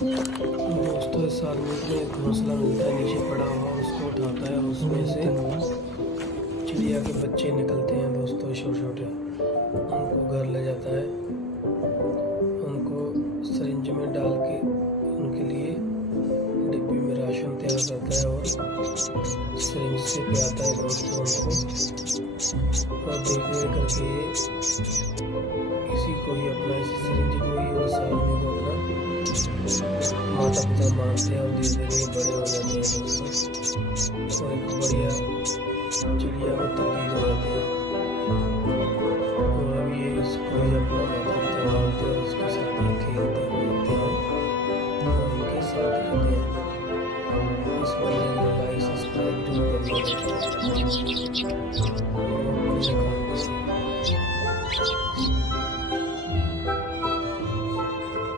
दोस्तों इस आदमी को एक घोंसला मिलता है नीचे पड़ा हुआ, उसको उठाता है और उसमें से चिड़िया के बच्चे निकलते हैं दोस्तों, छोटे छोटे। उनको घर ले जाता है, उनको सिरिंज में डाल के उनके लिए डिब्बी में राशन तैयार करता है और सिरिंज से पिलाता है दोस्तों उनको। और धीरे धीरे करके ये इसी को ही अपना, इसी सिरिंज को ही और इस आदमी को अपना माता पिता मानते हैं और धीरे धीरे बड़े हो जाते हैं दोस्तों और एक बढ़िया चिड़िया में तब्दील हो जाते हैं।